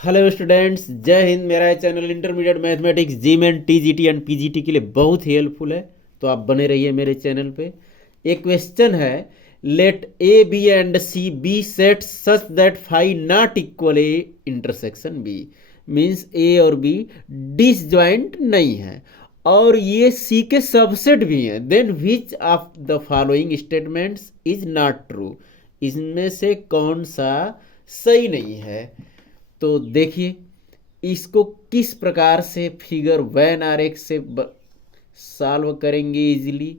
Hello students, जय हिंद। मेरा channel intermediate mathematics JEE Main TGT and PGT के लिए बहुत ही हेल्पफुल है, तो आप बने रहिए मेरे चैनल पे। एक क्वेश्चन है, let A B and C be set such that phi not equal A intersection B. Means A और बी डिसजॉइंट नहीं है और ये सी के सबसेट भी हैं, then which of the following statements is not true. इसमें से कौन सा सही नहीं है। तो देखिए इसको किस प्रकार से फिगर वैन आर एक्स से सॉल्व करेंगे इजीली।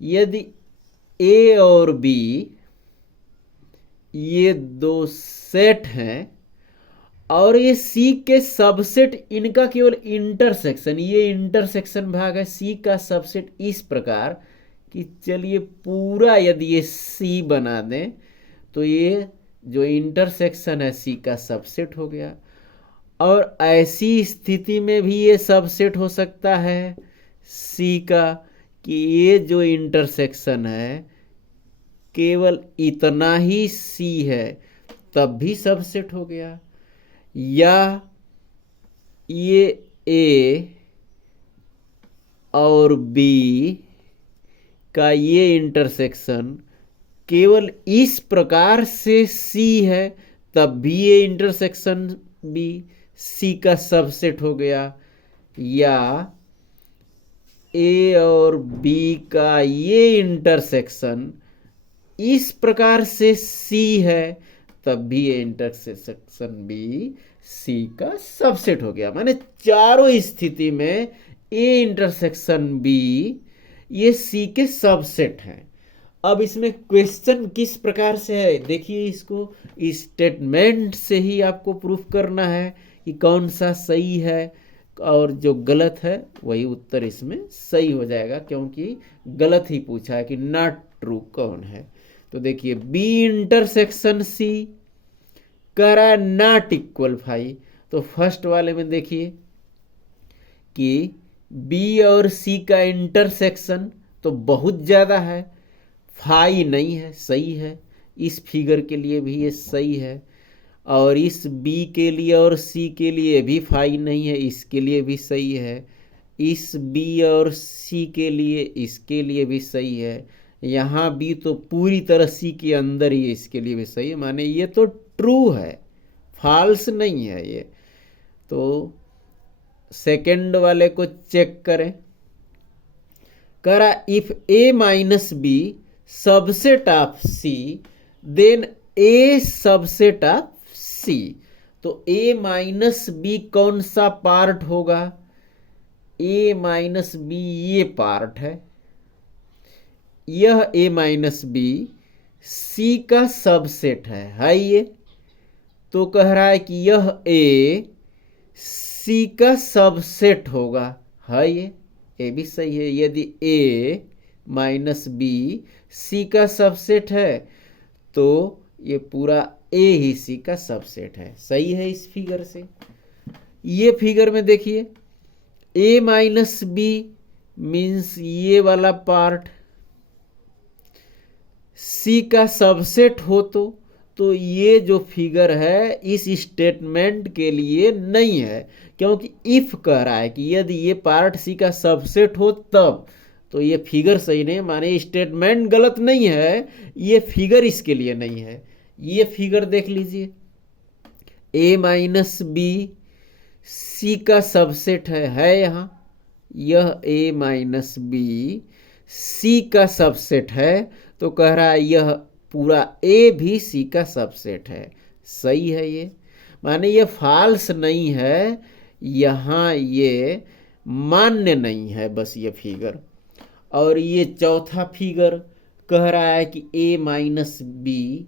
यदि ए और बी ये दो सेट हैं और ये सी के सबसेट, इनका केवल इंटरसेक्शन, ये इंटरसेक्शन भाग है सी का सबसेट इस प्रकार कि चलिए पूरा यदि ये सी बना दें तो ये जो इंटरसेक्शन है सी का सबसेट हो गया। और ऐसी स्थिति में भी ये सबसेट हो सकता है सी का कि ये जो इंटरसेक्शन है केवल इतना ही सी है, तब भी सबसेट हो गया। या ये ए और बी का ये इंटरसेक्शन केवल इस प्रकार से सी है, तब भी ये इंटरसेक्शन भी सी का सबसेट हो गया। या ए और बी का ये इंटरसेक्शन इस प्रकार से सी है, तब भी ये इंटरसेक्शन भी सी का सबसेट हो गया। माने चारों स्थिति में ए इंटरसेक्शन बी ये सी के सबसेट हैं। अब इसमें क्वेश्चन किस प्रकार से है देखिए, इसको स्टेटमेंट से ही आपको प्रूफ करना है कि कौन सा सही है और जो गलत है वही उत्तर इसमें सही हो जाएगा, क्योंकि गलत ही पूछा है कि नॉट ट्रू कौन है। तो देखिए बी इंटरसेक्शन सी कह रहा है नॉट इक्वल फाई। तो फर्स्ट वाले में देखिए कि बी और सी का इंटरसेक्शन तो बहुत ज़्यादा है, फाई नहीं है, सही है। इस फिगर के लिए भी ये सही है और इस बी के लिए और सी के लिए भी फाई नहीं है, इसके लिए भी सही है। इस बी और सी के लिए इसके लिए भी सही है। यहाँ बी तो पूरी तरह सी के अंदर ही है, इसके लिए भी सही है। माने ये तो ट्रू है, फॉल्स नहीं है ये। तो सेकंड वाले को चेक करें। करा if A minus B subset of C then A subset of C. तो ए माइनस बी कौन सा पार्ट होगा? ए माइनस बी ये पार्ट है, यह ए माइनस बी सी का सबसेट है ये। तो कह रहा है कि यह ए सी का सबसेट होगा, है ये भी सही है। यदि ए माइनस बी सी का सबसेट है तो ये पूरा ए ही सी का सबसेट है, सही है। इस फिगर से ये फिगर में देखिए ए माइनस बी मीन्स ये वाला पार्ट सी का सबसेट हो तो ये जो फिगर है इस स्टेटमेंट के लिए नहीं है, क्योंकि इफ कह रहा है कि यदि ये पार्ट सी का सबसेट हो तब, तो ये फिगर सही नहीं, माने स्टेटमेंट गलत नहीं है, ये फिगर इसके लिए नहीं है। ये फिगर देख लीजिए, ए माइनस बी सी का सबसेट है यहाँ, यह ए माइनस बी सी का सबसेट है। तो कह रहा है यह पूरा ए भी सी का सबसेट है, सही है ये। माने ये फॉल्स नहीं है, यहाँ ये मान्य नहीं है बस ये फिगर। और ये चौथा फिगर कह रहा है कि ए माइनस बी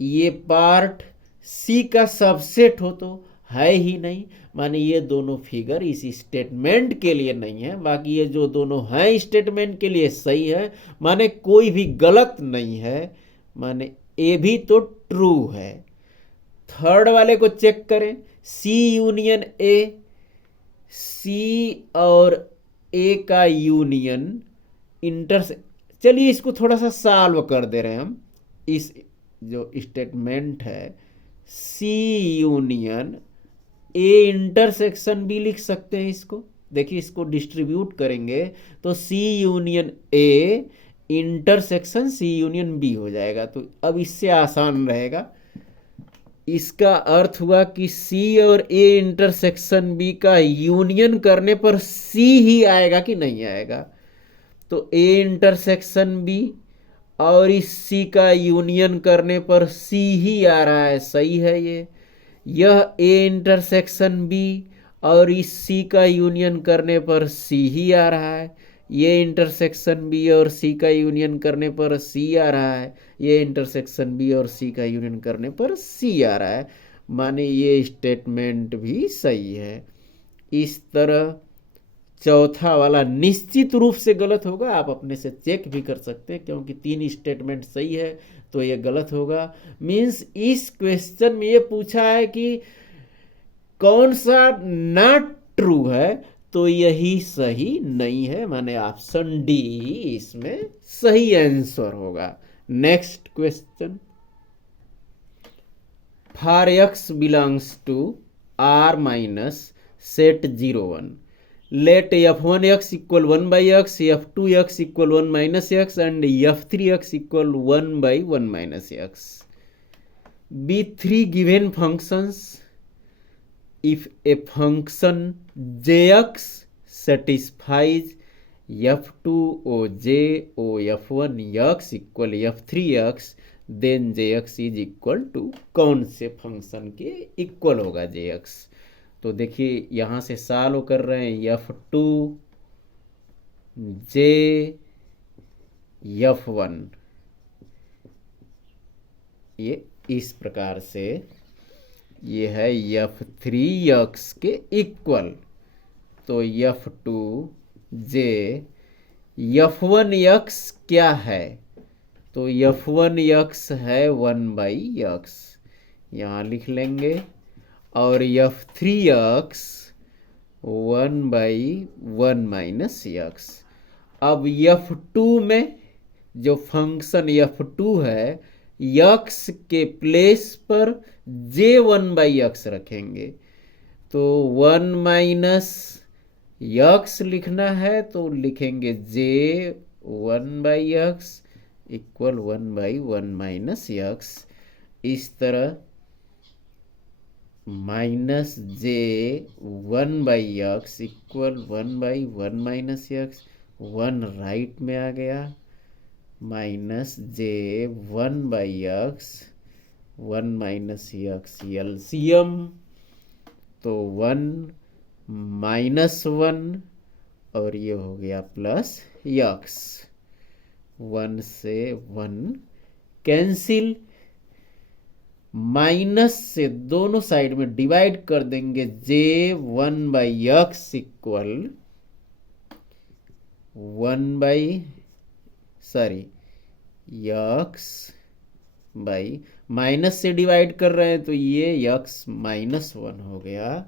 ये पार्ट सी का सबसेट हो तो है ही नहीं, माने ये दोनों फिगर इस स्टेटमेंट के लिए नहीं है। बाकी ये जो दोनों हैं स्टेटमेंट के लिए सही है, माने कोई भी गलत नहीं है, माने ए भी तो ट्रू है। थर्ड वाले को चेक करें, सी यूनियन ए, सी और ए का यूनियन चलिए इसको थोड़ा सा सॉल्व कर दे रहे हैं हम। इस जो स्टेटमेंट है C union A intersection B लिख सकते हैं इसको। देखिए इसको डिस्ट्रीब्यूट करेंगे तो C union A intersection C union B हो जाएगा। तो अब इससे आसान रहेगा। इसका अर्थ हुआ कि सी और ए इंटरसेक्शन बी का यूनियन करने पर सी ही आएगा कि नहीं आएगा। तो ए इंटरसेक्शन बी और इस सी का यूनियन करने पर सी ही आ रहा है, सही है ये। यह ए इंटरसेक्शन बी और इस सी का यूनियन करने पर सी ही आ रहा है। ये इंटरसेक्शन बी और सी का यूनियन करने पर सी आ रहा है। ये इंटरसेक्शन बी और सी का यूनियन करने पर सी आ रहा है, माने ये स्टेटमेंट भी सही है। इस तरह चौथा वाला निश्चित रूप से गलत होगा। आप अपने से चेक भी कर सकते हैं, क्योंकि 3 स्टेटमेंट सही है तो ये गलत होगा। मीन्स इस क्वेश्चन में ये पूछा है कि कौन सा नॉट ट्रू है, तो यही सही नहीं है, माने ऑप्शन डी इसमें सही आंसर होगा। Next question, for x belongs to R minus set 0 1 let f1x equal 1 by x, f2x equal 1 minus x and f3x equal 1 by 1 minus x be 3 given functions if a function jx satisfies f2 o j o f1 x equal f3x then jx is equal to कौन से function के equal होगा jx। तो देखिए यहाँ से solve कर रहे हैं f2 j f1, ये इस प्रकार से ये है f3x के इक्वल। तो f2 j f1x क्या है, तो f1x है 1 by x, यहाँ लिख लेंगे। और f3x 1 by 1 minus x। अब f2 में जो फंक्शन f2 है x के प्लेस पर j1 by x रखेंगे। तो 1 minus x लिखना है तो लिखेंगे j1 by x equal 1 by 1 minus x। इस तरह minus J 1 by x equal 1 by 1 minus x, 1 right में आ गया, minus J 1 by x 1 minus x LCM, तो 1 माइनस 1 और ये हो गया प्लस एक्स, 1 से 1 कैंसिल, माइनस से दोनों साइड में डिवाइड कर देंगे, j1 by x equal 1 by x by, minus से डिवाइड कर रहे हैं तो ये x माइनस 1 हो गया।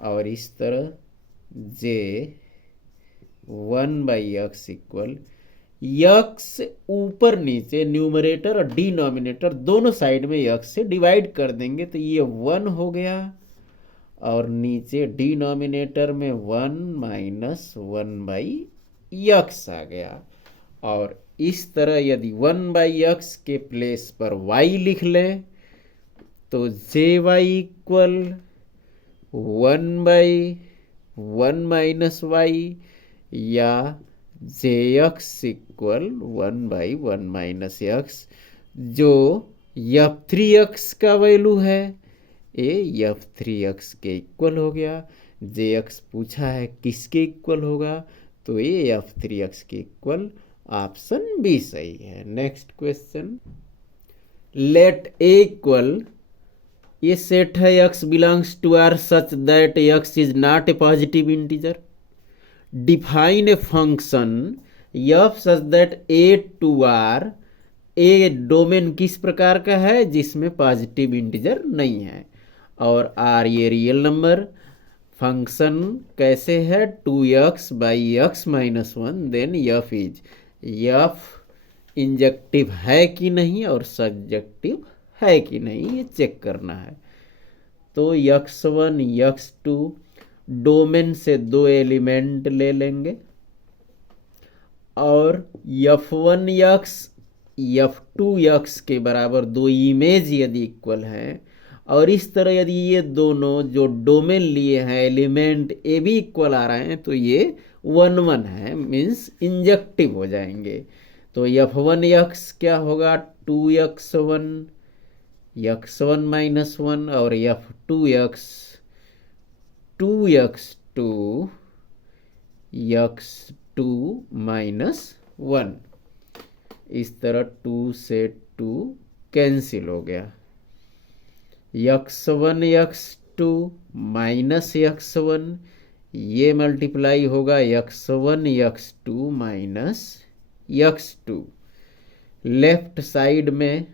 और इस तरह j1 by x equal x ऊपर नीचे न्यूमरेटर और डिनोमिनेटर दोनों साइड में x से डिवाइड कर देंगे तो ये 1 हो गया, और नीचे डिनोमिनेटर में 1 माइनस 1 बाई एक्स आ गया। और इस तरह यदि 1 बाई एक्स के प्लेस पर y लिख लें तो J Y equal 1 by 1 minus Y, या J X equal 1 by 1 minus X, जो f3x का वैल्यू है ये f3x के इक्वल हो गया। जे एक्स पूछा है किसके इक्वल होगा, तो ये f3x के इक्वल, ऑप्शन बी सही है। Next question, let A equal, ये सेट है x belongs to R such that x is not a positive integer, define a function f such that a to r, a domain किस प्रकार का है जिसमें positive integer नहीं है, और r ये रियल नंबर, फंक्शन कैसे है 2x by x minus 1, then f is, f injective है कि नहीं और सब्जेक्टिव है कि नहीं, ये चेक करना है। तो x1 x2 डोमेन से 2 एलिमेंट ले लेंगे और f1x f2x के बराबर 2 इमेज यदि इक्वल हैं और इस तरह यदि ये दोनों जो डोमेन लिए हैं एलिमेंट ए भी इक्वल आ रहे हैं तो ये 1 1 है, मीन्स इंजेक्टिव हो जाएंगे। तो f1x क्या होगा 2x1 x1 माइनस 1 और f2x 2x2 x2 माइनस 1। इस तरह 2 से 2 कैंसिल हो गया। x1 x2 माइनस x1 ये मल्टीप्लाई होगा x1 x2 minus x2। Left side में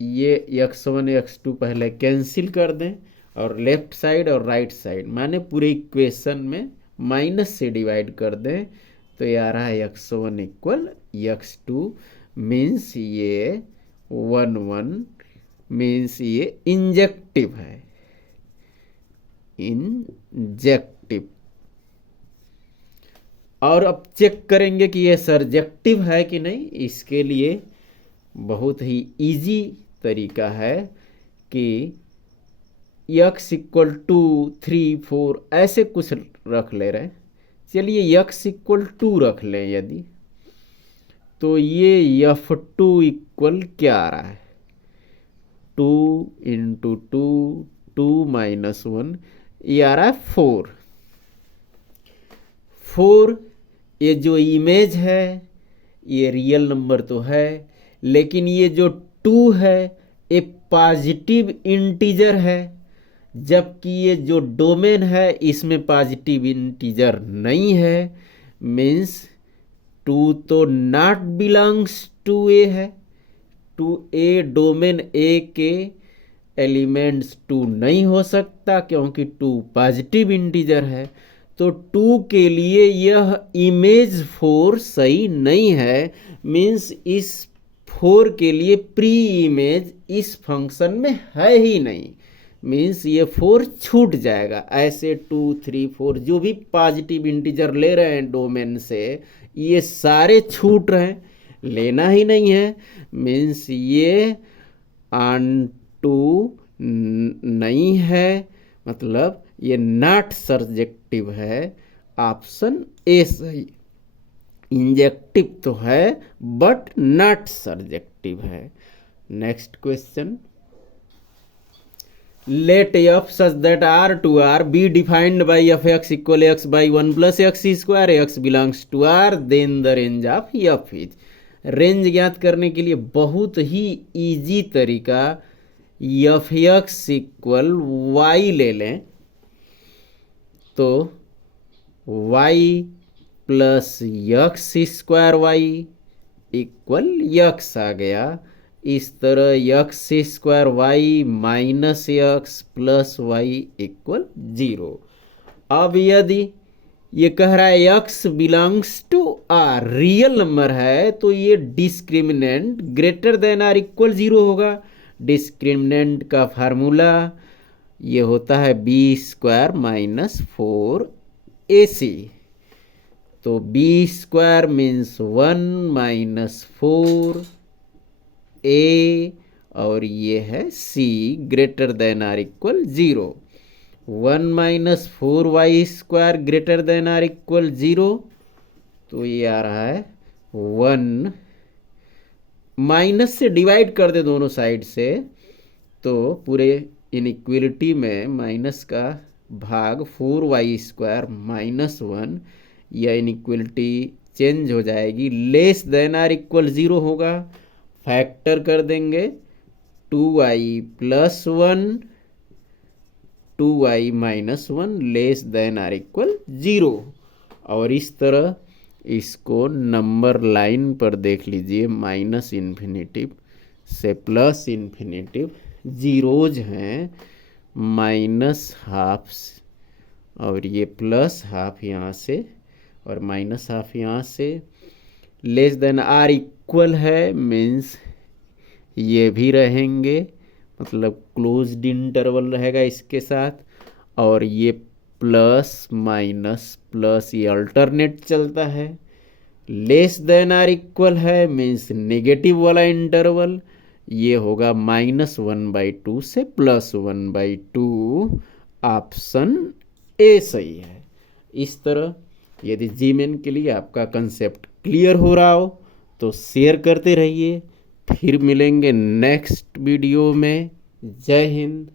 ये x1 x2 पहले कैंसिल कर दें और लेफ्ट साइड और राइट साइड माने पूरे इक्वेशन में माइनस से डिवाइड कर दें तो ये आ रहा है x1 इक्वल x2, मीन्स ये 1 1, मीन्स ये इंजेक्टिव है, इंजेक्टिव। और अब चेक करेंगे कि ये सर्जेक्टिव है कि नहीं। इसके लिए बहुत ही इजी तरीका है कि x इक्वल 2 3 4 ऐसे कुछ रख ले रहे हैं। चलिए x इक्वल 2 रख लें यदि, तो ये f2 इक्वल क्या आ रहा है 2 इंटू 2 2 माइनस 1 ये आ रहा है 4। 4 ये जो इमेज है ये रियल नंबर तो है, लेकिन ये जो 2 है ये पॉजिटिव इंटीजर है, जबकि ये जो डोमेन है इसमें पॉजिटिव इंटीजर नहीं है, मीन्स 2 तो नॉट बिलोंग्स टू ए है। 2a डोमेन ए के एलिमेंट्स 2 नहीं हो सकता क्योंकि 2 पॉजिटिव इंटीजर है। तो 2 के लिए यह इमेज 4 सही नहीं है, मीन्स इस 4 के लिए प्री इमेज इस फंक्शन में है ही नहीं, मीन्स ये 4 छूट जाएगा। ऐसे 2 3 4 जो भी पॉजिटिव इंटीजर ले रहे हैं डोमेन से ये सारे छूट रहे हैं, लेना ही नहीं है, मीन्स ये ऑन टू नहीं है, मतलब ये नॉट सर्जेक्टिव है। ऑप्शन ए सही। इंजेक्टिव तो है बट नॉट सर्जेक्टिव है। Next question, let f such that r to r be defined by fx equal x by 1 plus x square, x belongs to r, then the range of f is। Range ज्ञात करने के लिए बहुत ही easy तरीका fx equal y ले लें तो y plus x square y equal x आ गया। इस तरह x square y minus x plus y equal 0। अब यदि ये कह रहा है x belongs to r real number है तो ये discriminant greater than or equal 0 होगा। डिस्क्रिमिनेंट का फार्मूला ये होता है b स्क्वायर माइनस 4ac। तो b square means 1 minus 4 a और ये है c greater than or equal 0। 1 minus 4y square greater than or equal 0, तो ये आ रहा है 1। माइनस से डिवाइड कर दे दोनों साइड से तो पूरे इनइक्वलिटी में माइनस का भाग 4y स्क्वायर माइनस 1, यह इनइक्वलिटी चेंज हो जाएगी, लेस देन आर इक्वल 0 होगा। फैक्टर कर देंगे 2y plus 1 2y minus 1 less than or equal 0। और इस तरह इसको नंबर लाइन पर देख लीजिए, माइनस इन्फिनिटिव से प्लस इन्फिनिटिव, जीरोज हैं, माइनस हाफ और ये प्लस हाफ यहाँ से और माइनस हाफ यहाँ से, लेस देन आर इक्वल है मीन्स ये भी रहेंगे, मतलब क्लोज्ड इंटरवल रहेगा इसके साथ, और ये प्लस माइनस प्लस ये अल्टरनेट चलता है। लेस देन आर इक्वल है मीन्स नेगेटिव वाला इंटरवल, ये होगा -1/2 से +1/2। ऑप्शन ए सही है। इस तरह यदि जीमेन के लिए आपका कंसेप्ट क्लियर हो रहा हो तो शेयर करते रहिए। फिर मिलेंगे नेक्स्ट वीडियो में। जय हिंद।